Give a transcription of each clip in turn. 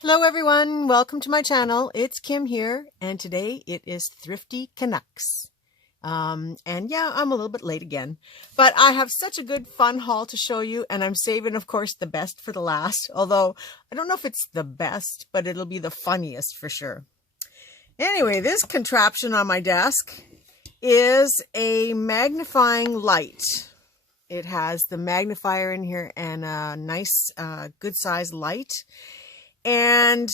Hello everyone, welcome to my channel. It's Kim here, and today it is Thrifty Canucks. And yeah, I'm a little bit late again, but I have such a good fun haul to show you, and I'm saving, of course, the best for the last. Although I don't know if it's the best, but it'll be the funniest for sure. Anyway, this contraption on my desk is a magnifying light. It has the magnifier in here and a nice, good size light. And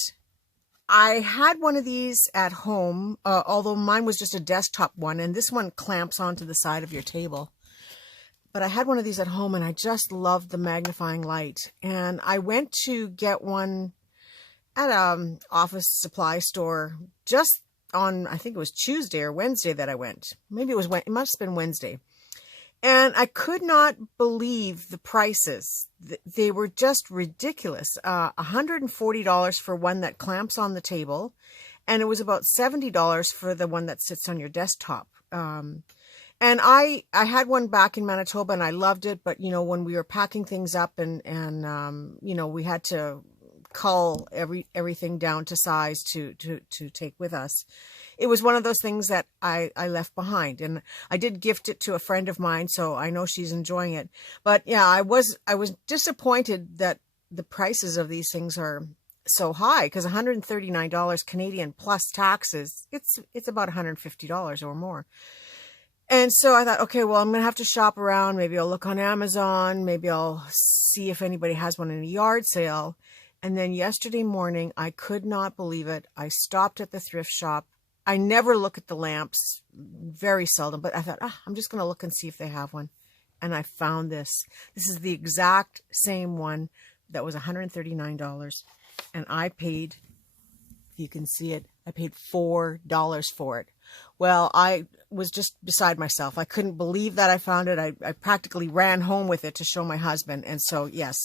I had one of these at home, although mine was just a desktop one, and this one clamps onto the side of your table. But I had one of these at home, and I just loved the magnifying light. And I went to get one at an office supply store just on, I think it was Tuesday or Wednesday that I went. Maybe it must have been Wednesday. And I could not believe the prices. They were just ridiculous. $140 for one that clamps on the table. And it was about $70 for the one that sits on your desktop. And I had one back in Manitoba and I loved it. But, you know, when we were packing things up and you know, we had to cull everything down to size to take with us. It was one of those things that I left behind, and I did gift it to a friend of mine, so I know she's enjoying it. But yeah, I was disappointed that the prices of these things are so high, because $139 Canadian plus taxes, it's about $150 or more. And so I thought, okay, well, I'm going to have to shop around. Maybe I'll look on Amazon. Maybe I'll see if anybody has one in a yard sale. And then yesterday morning, I could not believe it. I stopped at the thrift shop. I never look at the lamps, very seldom, but I thought, I'm just going to look and see if they have one. And I found this. This is the exact same one that was $139. And I paid, if you can see it, I paid $4 for it. Well, I was just beside myself. I couldn't believe that I found it. I practically ran home with it to show my husband. And so, yes,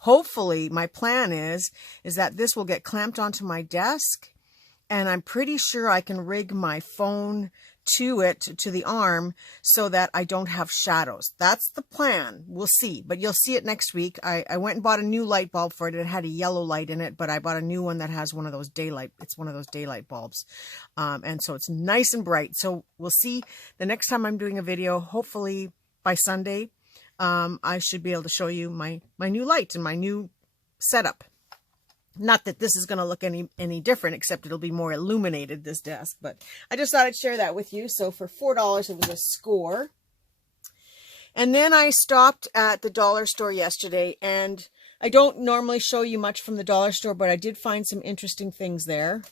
hopefully my plan is that this will get clamped onto my desk. And I'm pretty sure I can rig my phone to it, to the arm, so that I don't have shadows. That's the plan. We'll see. But you'll see it next week. I went and bought a new light bulb for it. It had a yellow light in it, but I bought a new one that has one of those daylight. It's one of those daylight bulbs. And so it's nice and bright. So we'll see the next time I'm doing a video, hopefully by Sunday, I should be able to show you my new light and my new setup. Not that this is going to look any different, except it'll be more illuminated, this desk. But I just thought I'd share that with you. So for $4, it was a score. And then I stopped at the dollar store yesterday. And I don't normally show you much from the dollar store, but I did find some interesting things there.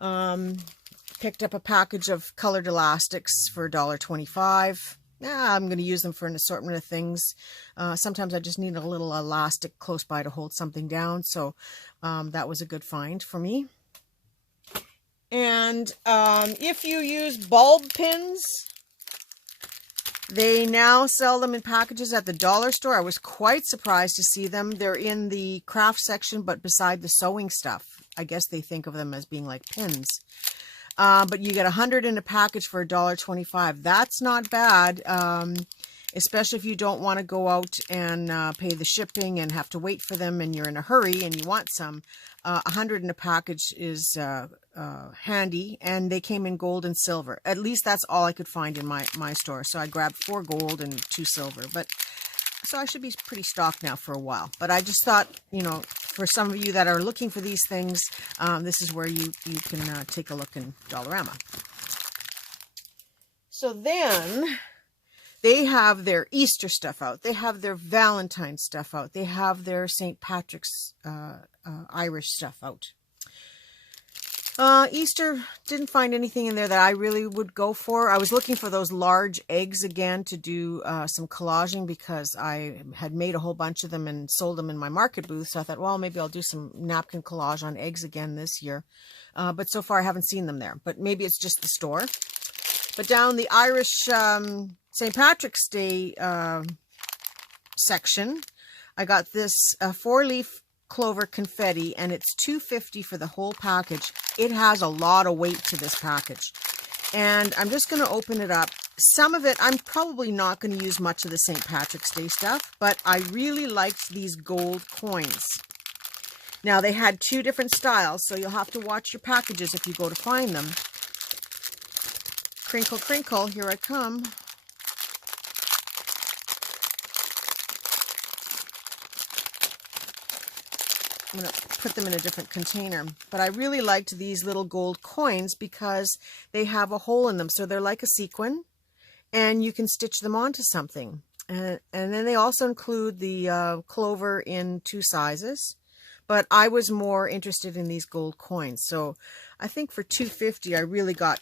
Picked up a package of colored elastics for $1.25. I'm going to use them for an assortment of things. Sometimes I just need a little elastic close by to hold something down. So that was a good find for me. And if you use bulb pins, they now sell them in packages at the dollar store. I was quite surprised to see them. They're in the craft section, but beside the sewing stuff. I guess they think of them as being like pins. But you get 100 in a package for $1.25. That's not bad, especially if you don't want to go out and pay the shipping and have to wait for them and you're in a hurry and you want some. 100 in a package is handy, and they came in gold and silver. At least that's all I could find in my store. So I grabbed 4 gold and 2 silver. But so I should be pretty stocked now for a while. But I just thought, you know, for some of you that are looking for these things, this is where you can take a look in Dollarama. So then they have their Easter stuff out. They have their Valentine stuff out. They have their St. Patrick's Irish stuff out. Easter, didn't find anything in there that I really would go for. I was looking for those large eggs again to do some collaging, because I had made a whole bunch of them and sold them in my market booth. So I thought, well, maybe I'll do some napkin collage on eggs again this year. But so far I haven't seen them there. But maybe it's just the store. But down the Irish St. Patrick's Day section, I got this 4-leaf clover confetti, and it's $2.50 for the whole package. It has a lot of weight to this package, and I'm just going to open it up. Some of it I'm probably not going to use much of the St. Patrick's Day stuff, but I really liked these gold coins. Now, they had 2 different styles, so you'll have to watch your packages if you go to find them. Crinkle, crinkle, here I come. I'm going to put them in a different container. But I really liked these little gold coins because they have a hole in them. So they're like a sequin, and you can stitch them onto something. And then they also include the clover in 2 sizes. But I was more interested in these gold coins. So I think for $2.50, I really got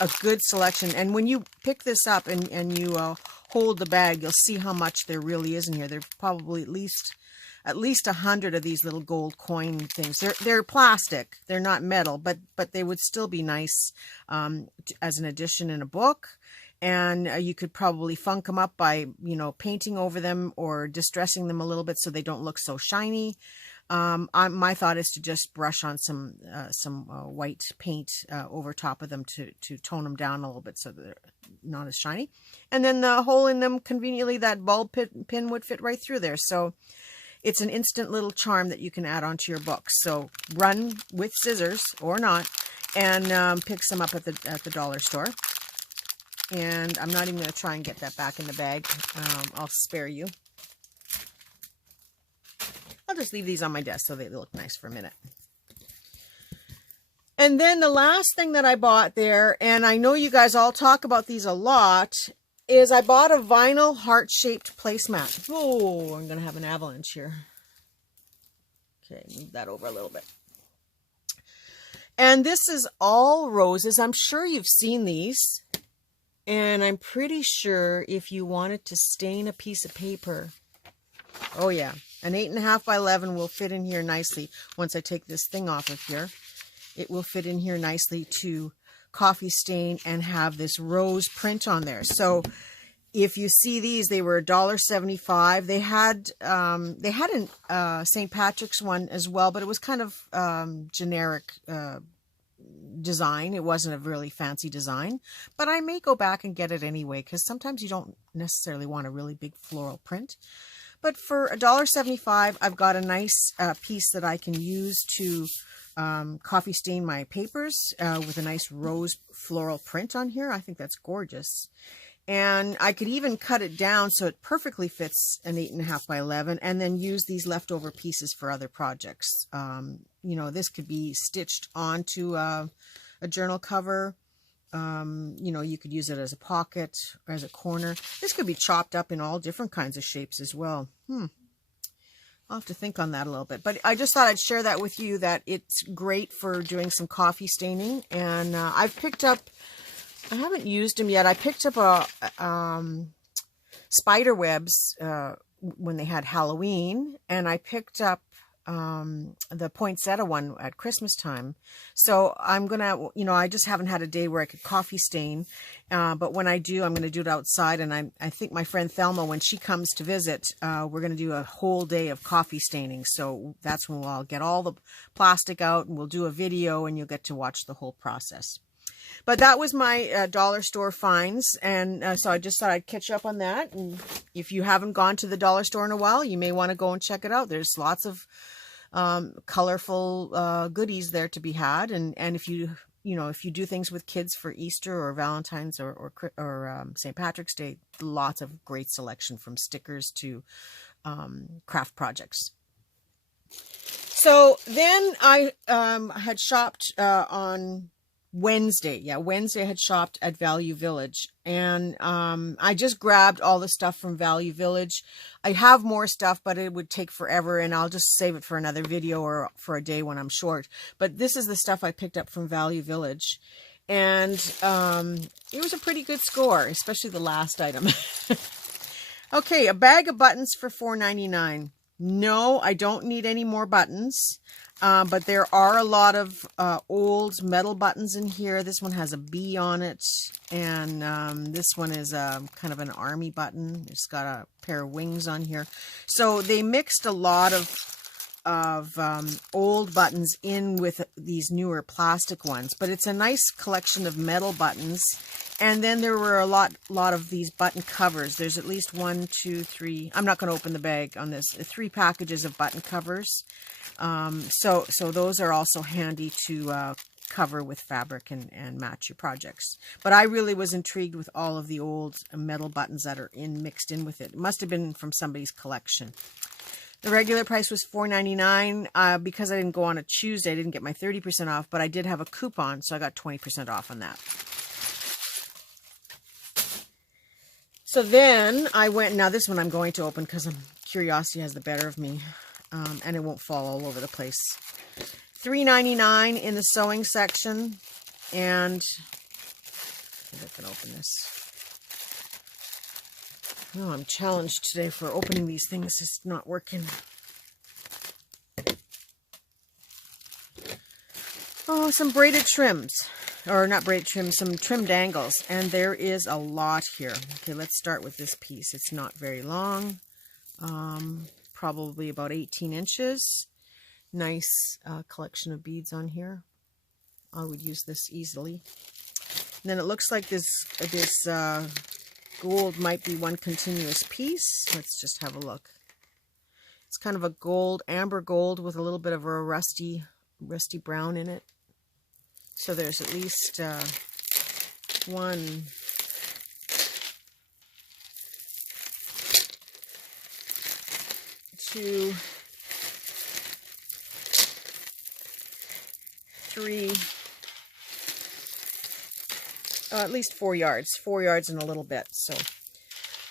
a good selection. And when you pick this up and you hold the bag, you'll see how much there really is in here. There's probably at least 100 of these little gold coin things. They're plastic. They're not metal, but they would still be nice as an addition in a book. And you could probably funk them up by, painting over them or distressing them a little bit so they don't look so shiny. My thought is to just brush on some white paint over top of them to tone them down a little bit so they're not as shiny. And then the hole in them, conveniently, that bulb pin would fit right through there. So it's an instant little charm that you can add onto your book. So run with scissors or not and pick some up at the dollar store. And I'm not even going to try and get that back in the bag. I'll spare you. I'll just leave these on my desk so they look nice for a minute. And then the last thing that I bought there, and I know you guys all talk about these a lot, is I bought a vinyl heart-shaped placemat. Oh, I'm going to have an avalanche here. Okay, move that over a little bit. And this is all roses. I'm sure you've seen these. And I'm pretty sure if you wanted to stain a piece of paper, oh yeah, an 8.5 by 11 will fit in here nicely. Once I take this thing off of here, it will fit in here nicely to coffee stain and have this rose print on there. So if you see these, they were $1.75. They had an St. Patrick's one as well, but it was kind of generic design. It wasn't a really fancy design, but I may go back and get it anyway because sometimes you don't necessarily want a really big floral print. But for $1.75, I've got a nice piece that I can use to coffee stain my papers with a nice rose floral print on here. I think that's gorgeous. And I could even cut it down so it perfectly fits an 8.5 by 11 and then use these leftover pieces for other projects. This could be stitched onto a journal cover. You could use it as a pocket or as a corner. This could be chopped up in all different kinds of shapes as well. I'll have to think on that a little bit. But I just thought I'd share that with you, that it's great for doing some coffee staining. And I've picked up, I haven't used them yet. I picked up a spider webs when they had Halloween. And I picked up the poinsettia one at Christmas time. So I'm gonna, I just haven't had a day where I could coffee stain, but when I do, I'm gonna do it outside. And I think my friend Thelma, when she comes to visit, we're gonna do a whole day of coffee staining. So that's when I'll get all the plastic out and we'll do a video and you'll get to watch the whole process. But that was my dollar store finds, and so I just thought I'd catch up on that. And if you haven't gone to the dollar store in a while, you may want to go and check it out. There's lots of colorful goodies there to be had, and if you do things with kids for Easter or Valentine's or St. Patrick's Day, lots of great selection from stickers to craft projects. So then I had shopped on Wednesday. Yeah, Wednesday I had shopped at Value Village, and I just grabbed all the stuff from Value Village. I have more stuff, but it would take forever, and I'll just save it for another video or for a day when I'm short. But this is the stuff I picked up from Value Village, and it was a pretty good score, especially the last item. Okay, a bag of buttons for $4.99. No, I don't need any more buttons. But there are a lot of old metal buttons in here. This one has a bee on it, and this one is kind of an army button. It's got a pair of wings on here. So they mixed a lot of old buttons in with these newer plastic ones. But it's a nice collection of metal buttons, And then there were a lot of these button covers. There's at least 1, 2, 3. I'm not going to open the bag on this. 3 packages of button covers. So those are also handy to cover with fabric and match your projects. But I really was intrigued with all of the old metal buttons that are mixed in with it. It must have been from somebody's collection. The regular price was $4.99. Because I didn't go on a Tuesday, I didn't get my 30% off, but I did have a coupon, so I got 20% off on that. So then I went, now this one I'm going to open because curiosity has the better of me, and it won't fall all over the place. $3.99 in the sewing section, and I think I can open this. Oh, I'm challenged today for opening these things. It's not working. Oh, some braided trims. Or not braided trims, some trimmed dangles. And there is a lot here. Okay, let's start with this piece. It's not very long. Probably about 18 inches. Nice collection of beads on here. I would use this easily. And then it looks like this gold might be one continuous piece. Let's just have a look. It's kind of a gold, amber gold with a little bit of a rusty brown in it. So there's at least 1, 2, 3, at least 4 yards. 4 yards and a little bit.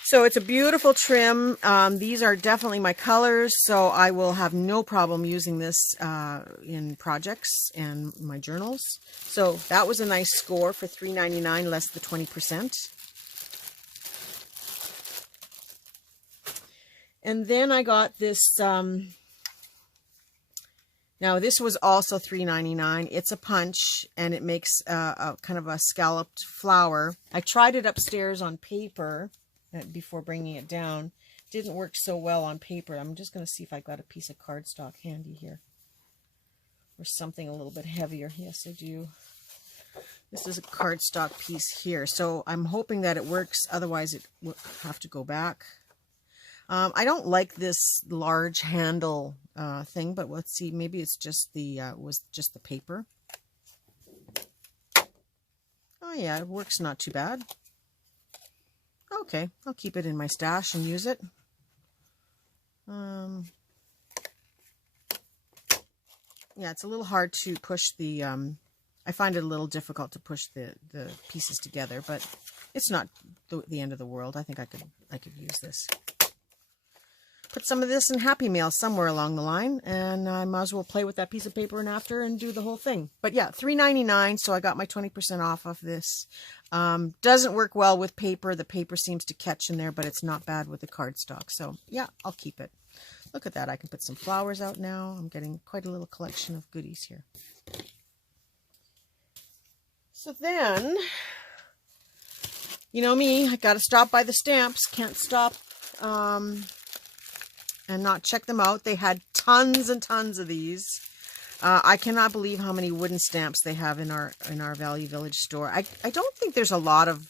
So it's a beautiful trim. These are definitely my colors, so I will have no problem using this in projects and my journals. So that was a nice score for $3.99, less the 20%. And then I got this, now this was also $3.99. It's a punch, and it makes a kind of a scalloped flower. I tried it upstairs on paper before bringing it down. Didn't work so well on paper. I'm just going to see if I got a piece of cardstock handy here, or something a little bit heavier. Yes, I do. This is a cardstock piece here, so I'm hoping that it works. Otherwise, it will have to go back. I don't like this large handle thing, but let's see. Maybe it's just the was just the paper. Oh yeah, it works not too bad. Okay, I'll keep it in my stash and use it. Yeah, it's a little hard to push the, I find it a little difficult to push the pieces together, but it's not the end of the world. I think I could use this. Put some of this in Happy Mail somewhere along the line, and I might as well play with that piece of paper and after and do the whole thing. But yeah, $3.99, so I got my 20% off of this. Doesn't work well with paper. The paper seems to catch in there, but it's not bad with the cardstock. So yeah, I'll keep it. Look at that. I can put some flowers out now. I'm getting quite a little collection of goodies here. So then, you know me, I got to stop by the stamps. Can't stop and not check them out. They had tons and tons of these. I cannot believe how many wooden stamps they have in our Valley Village store. I don't think there's a lot of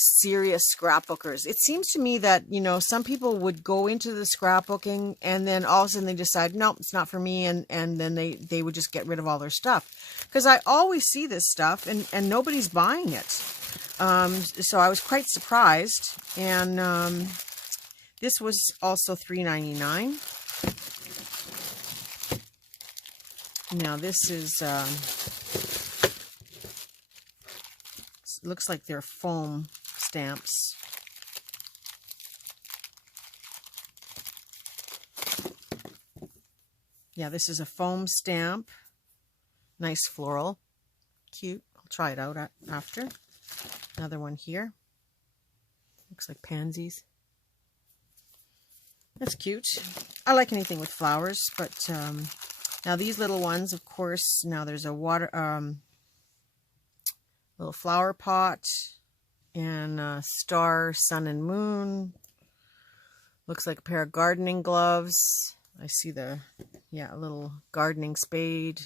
serious scrapbookers. It seems to me that, you know, some people would go into the scrapbooking and then all of a sudden they decide, nope, it's not for me, and then they would just get rid of all their stuff. Because I always see this stuff and nobody's buying it. So I was quite surprised. And this was also $3.99. Now this is, looks like they're foam stamps. Yeah, this is a foam stamp. Nice floral. Cute. I'll try it out after. Another one here. Looks like pansies. That's cute. I like anything with flowers, but now these little ones, of course, now there's a little flower pot and a star, sun, and moon. Looks like a pair of gardening gloves. I see a little gardening spade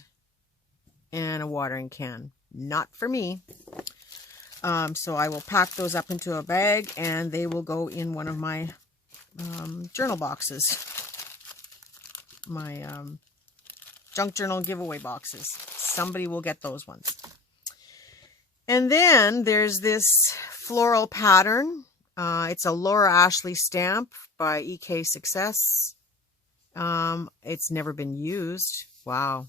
and a watering can. Not for me. So I will pack those up into a bag, and they will go in one of my journal boxes. My junk journal giveaway boxes. Somebody will get those ones. And then there's this floral pattern. It's a Laura Ashley stamp by EK Success. It's never been used. Wow.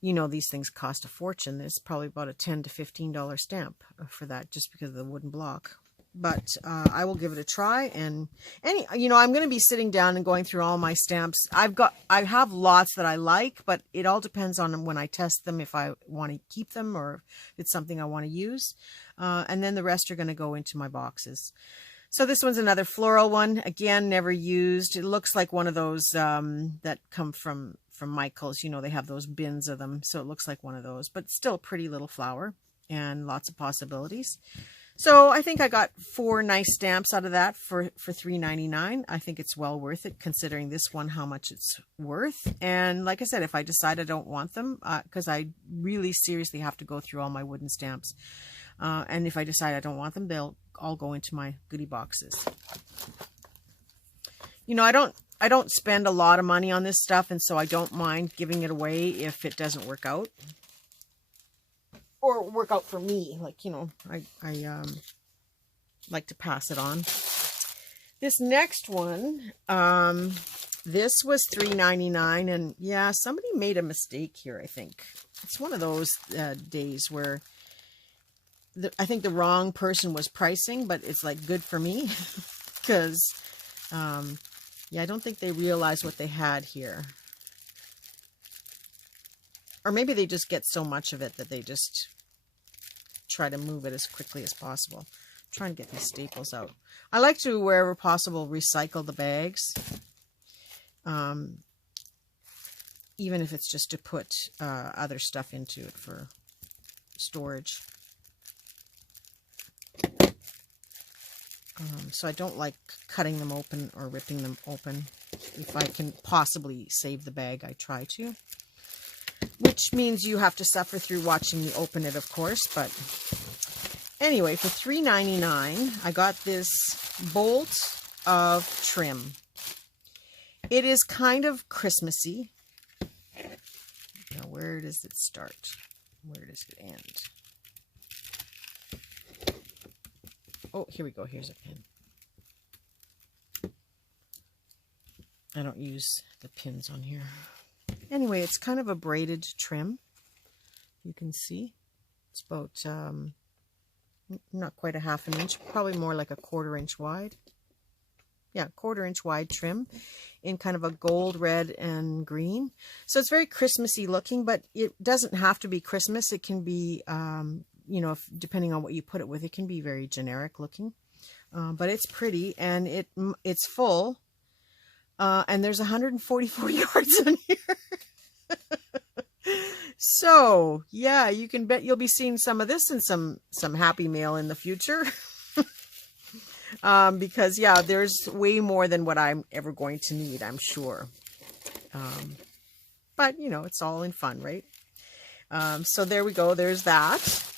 You know, these things cost a fortune. There's probably about a $10 to $15 stamp for that, just because of the wooden block. But I will give it a try. And I'm going to be sitting down and going through all my stamps. I have lots that I like, but it all depends on when I test them, if I want to keep them or if it's something I want to use. And then the rest are going to go into my boxes. So this one's another floral one. Again, never used. It looks like one of those that come from Michael's. You know, they have those bins of them. So it looks like one of those, but still a pretty little flower and lots of possibilities. So I think I got 4 nice stamps out of that for $3.99. I think it's well worth it, considering this one, how much it's worth. And like I said, if I decide I don't want them, because I really seriously have to go through all my wooden stamps. And if I decide I don't want them, they'll all go into my goodie boxes. You know, I don't spend a lot of money on this stuff, and so I don't mind giving it away if it doesn't work out. Or work out for me. Like, you know, I like to pass it on. This next one, this was $3.99, and yeah, somebody made a mistake here, I think. It's one of those days where I think the wrong person was pricing, but it's like good for me. Because, yeah, I don't think they realized what they had here. Or maybe they just get so much of it that they just try to move it as quickly as possible. I'm trying to get these staples out. I like to, wherever possible, recycle the bags. Even if it's just to put other stuff into it for storage. So I don't like cutting them open or ripping them open. If I can possibly save the bag, I try to. Which means you have to suffer through watching me open it, of course. But anyway, for $3.99, I got this bolt of trim. It is kind of Christmassy. Now, where does it start? Where does it end? Oh, here we go. Here's a pin. I don't use the pins on here. Anyway, it's kind of a braided trim. You can see it's about not quite a ½ an inch, probably more like a 1/4 inch wide. Yeah, 1/4 inch wide trim in kind of a gold, red, and green. So it's very Christmassy looking, but it doesn't have to be Christmas. It can be, you know, depending on what you put it with, it can be very generic looking. But it's pretty, and it's full. And there's 144 yards on here. So, yeah, you can bet you'll be seeing some of this in some Happy Mail in the future. Because, yeah, there's way more than what I'm ever going to need, I'm sure. But, you know, it's all in fun, right? So there we go. There's that.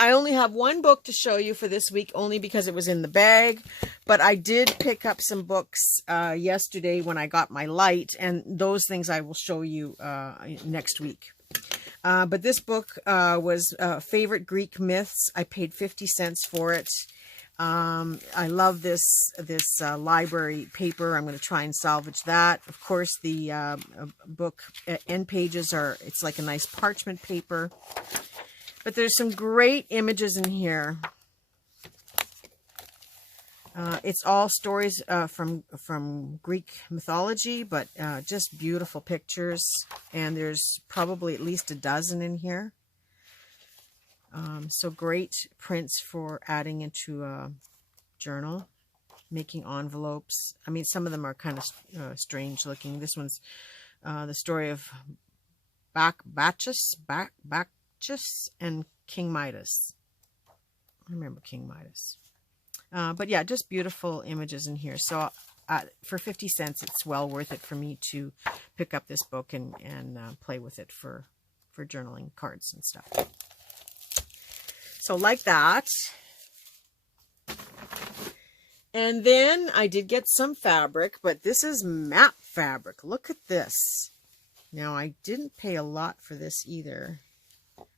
I only have one book to show you for this week, only because it was in the bag. But I did pick up some books yesterday when I got my light, and those things I will show you next week. But this book was Favorite Greek Myths. I paid 50 cents for it. I love this library paper. I'm going to try and salvage that. Of course, the book end pages it's like a nice parchment paper. But there's some great images in here. It's all stories from Greek mythology, but just beautiful pictures. And there's probably at least a dozen in here. So great prints for adding into a journal, making envelopes. I mean, some of them are kind of strange looking. This one's the story of Bacchus and King Midas. I remember King Midas. But yeah, just beautiful images in here. So for 50 cents, it's well worth it for me to pick up this book and play with it for for journaling cards and stuff. So like that. And then I did get some fabric, but this is map fabric. Look at this. Now, I didn't pay a lot for this either.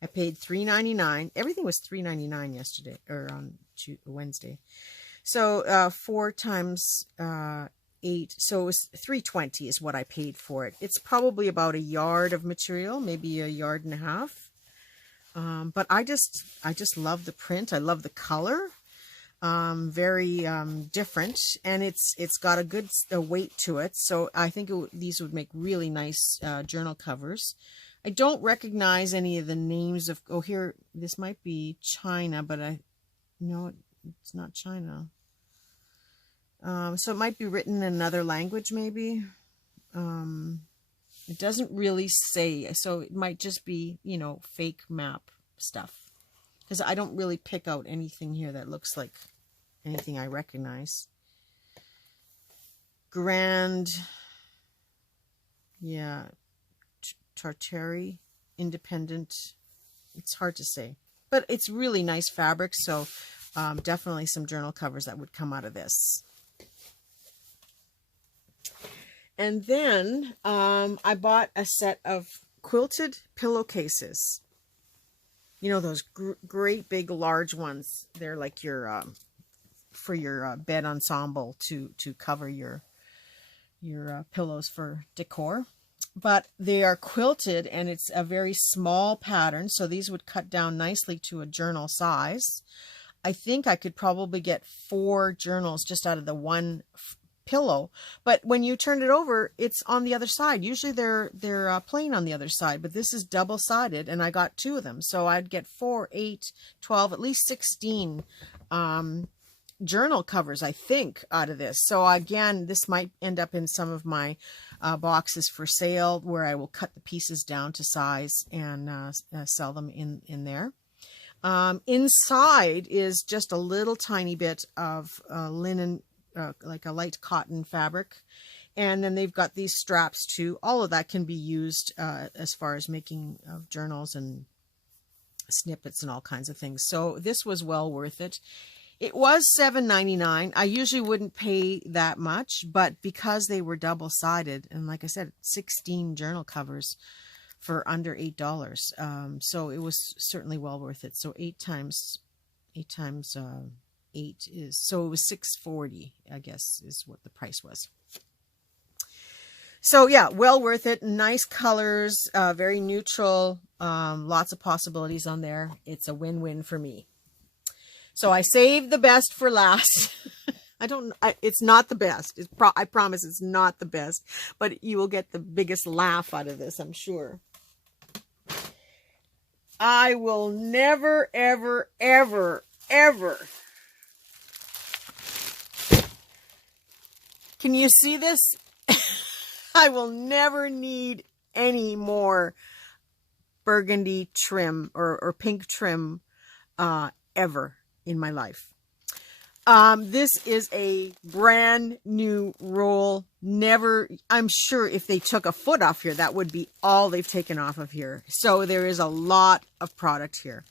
I paid $3.99. Everything was $3.99 yesterday, or on Wednesday. So 4 times 8, so it was $3.20 is what I paid for it. It's probably about a yard of material, maybe a yard and a half. But I just love the print. I love the color. Very different, and it's got a good weight to it. So I think these would make really nice journal covers. I don't recognize any of the names of. Oh, here, this might be China, but no, it's not China. So it might be written in another language, maybe. It doesn't really say, so it might just be, you know, fake map stuff. Because I don't really pick out anything here that looks like anything I recognize. Grand, yeah, Tartary, Independent. It's hard to say. But it's really nice fabric, so definitely some journal covers that would come out of this. And then I bought a set of quilted pillowcases. You know, those great big large ones. They're like your for your bed ensemble to cover your pillows for decor. But they are quilted, and it's a very small pattern, so these would cut down nicely to a journal size. I think I could probably get 4 journals just out of the one pillow, but when you turn it over, it's on the other side. Usually they're plain on the other side, but this is double-sided, and I got 2 of them, so I'd get 4, 8, 12, at least 16 journal covers, I think, out of this. So again, this might end up in some of my boxes for sale, where I will cut the pieces down to size and sell them in there. Inside is just a little tiny bit of linen, like a light cotton fabric, and then they've got these straps too. All of that can be used as far as making journals and snippets and all kinds of things. So this was well worth it. It was $7.99. I usually wouldn't pay that much, but because they were double-sided, and like I said, 16 journal covers for under $8, so it was certainly well worth it. So 8 times 8 is, so it was $6.40, I guess, is what the price was. So yeah, well worth it. Nice colors, very neutral, lots of possibilities on there. It's a win-win for me. So I saved the best for last. It's not the best. I promise it's not the best, but you will get the biggest laugh out of this, I'm sure. I will never, ever, ever, ever. Can you see this? I will never need any more burgundy trim or pink trim ever in my life. This is a brand new roll. Never, I'm sure if they took a foot off here, that would be all they've taken off of here. So there is a lot of product here.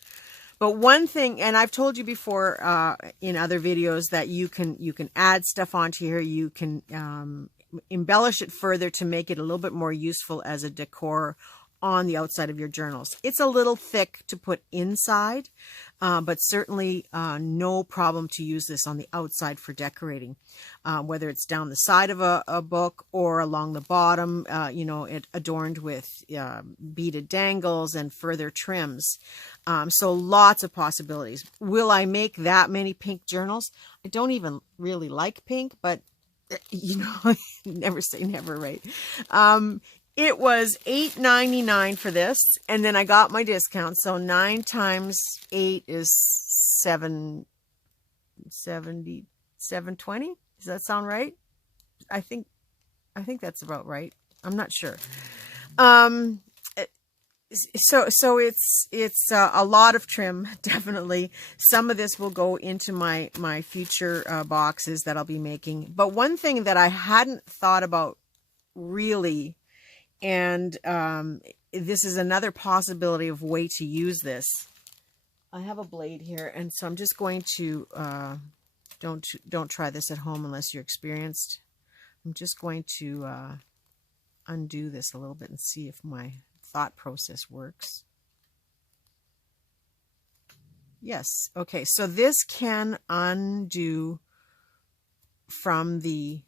But one thing, and I've told you before in other videos, that you can add stuff onto here. You can embellish it further to make it a little bit more useful as a decor on the outside of your journals. It's a little thick to put inside, but certainly no problem to use this on the outside for decorating, whether it's down the side of a book or along the bottom, you know, it adorned with beaded dangles and further trims. So lots of possibilities. Will I make that many pink journals? I don't even really like pink, but you know, never say never, right? It was $8.99 for this, and then I got my discount. So 9 times 8 is $7.20. Does that sound right? I think that's about right. I'm not sure. So it's a lot of trim, definitely. Some of this will go into my future boxes that I'll be making. But one thing that I hadn't thought about really, and this is another possibility of way to use this. I have a blade here, and so I'm just going to, don't try this at home unless you're experienced. I'm just going to undo this a little bit and see if my thought process works. Yes. Okay. So this can undo from the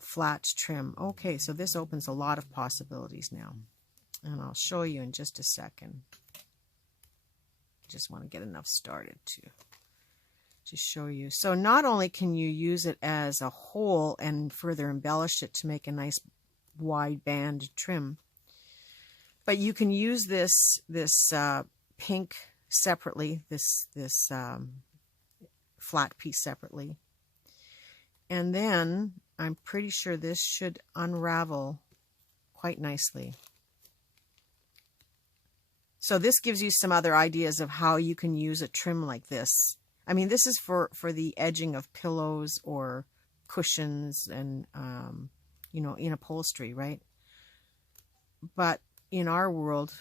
flat trim. Okay. So this opens a lot of possibilities now, and I'll show you in just a second. Just want to get enough started to show you. So not only can you use it as a whole and further embellish it to make a nice wide band trim, but you can use this pink separately, this flat piece separately, and then I'm pretty sure this should unravel quite nicely. So this gives you some other ideas of how you can use a trim like this. I mean, this is for the edging of pillows or cushions and you know, in upholstery, right? But in our world,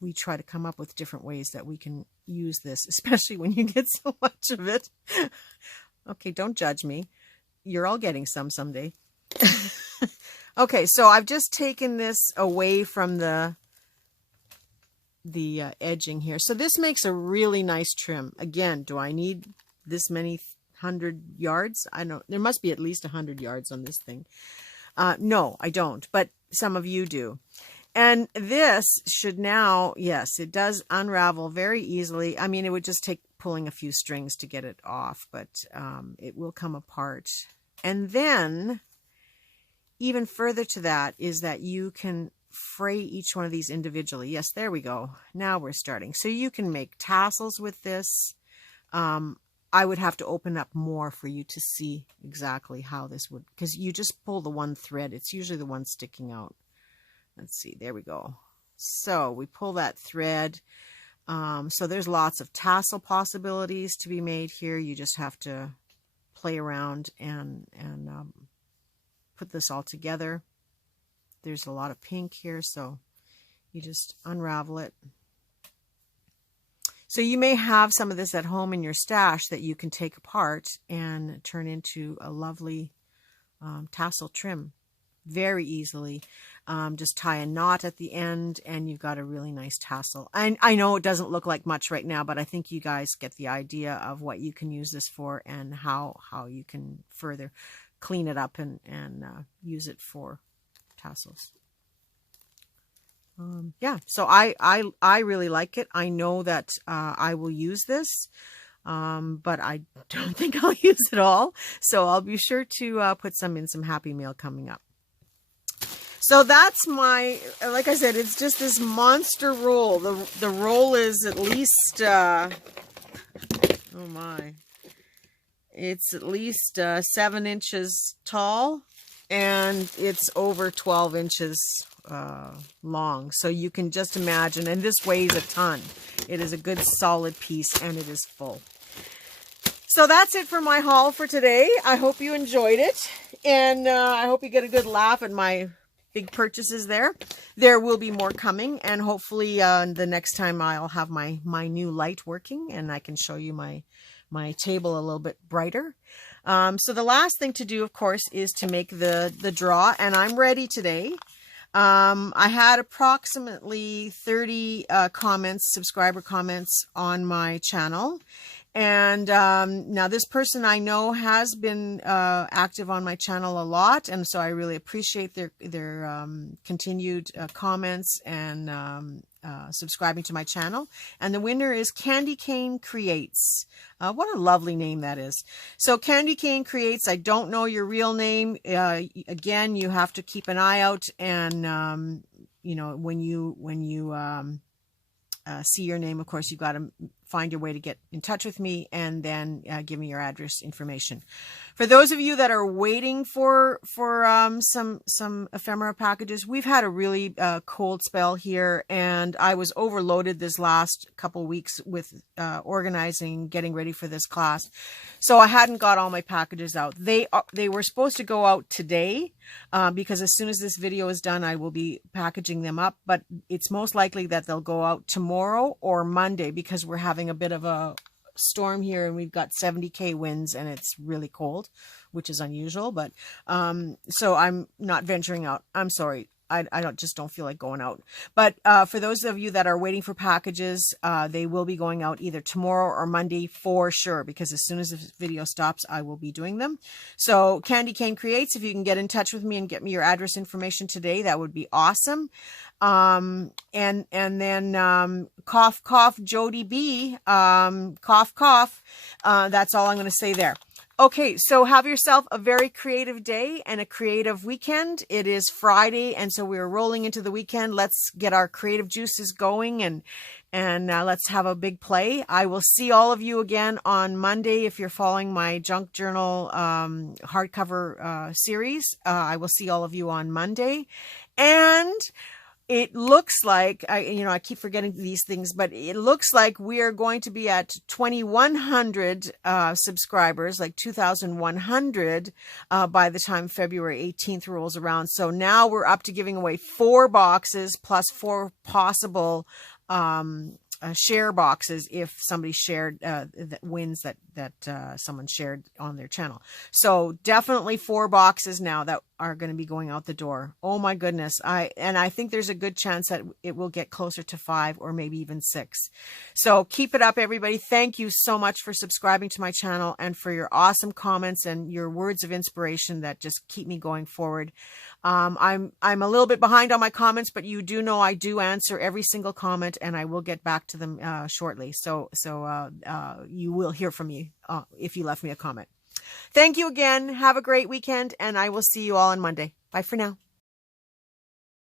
we try to come up with different ways that we can use this, especially when you get so much of it. Okay, don't judge me. You're all getting some someday. Okay, so I've just taken this away from the edging here. So this makes a really nice trim. Again, do I need this many 100 yards? I don't. There must be at least 100 yards on this thing. No, I don't, but some of you do. And this should now, yes, it does unravel very easily. I mean, it would just take pulling a few strings to get it off, but it will come apart. And then, even further to that, is that you can fray each one of these individually. Yes, there we go. Now we're starting. So you can make tassels with this. I would have to open up more for you to see exactly how this would, because you just pull the one thread. It's usually the one sticking out. Let's see, there we go. So we pull that thread. So there's lots of tassel possibilities to be made here. You just have to play around and put this all together. There's a lot of pink here, so you just unravel it. So you may have some of this at home in your stash that you can take apart and turn into a lovely tassel trim very easily. Just tie a knot at the end and you've got a really nice tassel. And I know it doesn't look like much right now, but I think you guys get the idea of what you can use this for and how you can further clean it up and use it for tassels. Yeah, so I really like it. I know that I will use this, but I don't think I'll use it all. So I'll be sure to put some in some Happy Mail coming up. So that's my, like I said, it's just this monster roll. The roll is at least, oh my, it's at least 7 inches tall and it's over 12 inches long. So you can just imagine, and this weighs a ton. It is a good solid piece and it is full. So that's it for my haul for today. I hope you enjoyed it, and I hope you get a good laugh at my big purchases there. There will be more coming, and hopefully the next time I'll have my new light working and I can show you my table a little bit brighter. So the last thing to do, of course, is to make the draw, and I'm ready today. I had approximately 30 comments, subscriber comments on my channel. And now this person I know has been active on my channel a lot, and so I really appreciate their continued comments and subscribing to my channel. And the winner is Candy Cane Creates. What a lovely name that is. So Candy Cane Creates, I don't know your real name. Again, you have to keep an eye out, and you know, when you see your name, of course, you've got to find your way to get in touch with me and then give me your address information. For those of you that are waiting for some ephemera packages, we've had a really cold spell here, and I was overloaded this last couple weeks with organizing, getting ready for this class. So I hadn't got all my packages out. They were supposed to go out today because as soon as this video is done, I will be packaging them up. But it's most likely that they'll go out tomorrow or Monday because we're having a bit of a storm here and we've got 70k winds and it's really cold, which is unusual. But so I'm not venturing out. I'm sorry. I don't feel like going out. But for those of you that are waiting for packages, they will be going out either tomorrow or Monday for sure, because as soon as this video stops, I will be doing them. So Candy Cane Creates, if you can get in touch with me and get me your address information today, that would be awesome. And then cough cough Jody B, cough cough. That's all I'm going to say there. Okay, so have yourself a very creative day and a creative weekend. It is Friday, and so we're rolling into the weekend. Let's get our creative juices going and let's have a big play. I will see all of you again on Monday if you're following my Junk Journal hardcover series. I will see all of you on Monday. And it looks like, I keep forgetting these things, but it looks like we are going to be at 2,100 subscribers, like 2,100 by the time February 18th rolls around. So now we're up to giving away 4 boxes plus 4 possible share boxes if somebody shared wins that someone shared on their channel. So definitely 4 boxes now that are going to be going out the door. Oh my goodness. I think there's a good chance that it will get closer to 5 or maybe even 6. So keep it up, everybody. Thank you so much for subscribing to my channel and for your awesome comments and your words of inspiration that just keep me going forward. I'm a little bit behind on my comments, but you do know I do answer every single comment and I will get back to them shortly. So you will hear from me if you left me a comment. Thank you again. Have a great weekend, and I will see you all on Monday. Bye for now.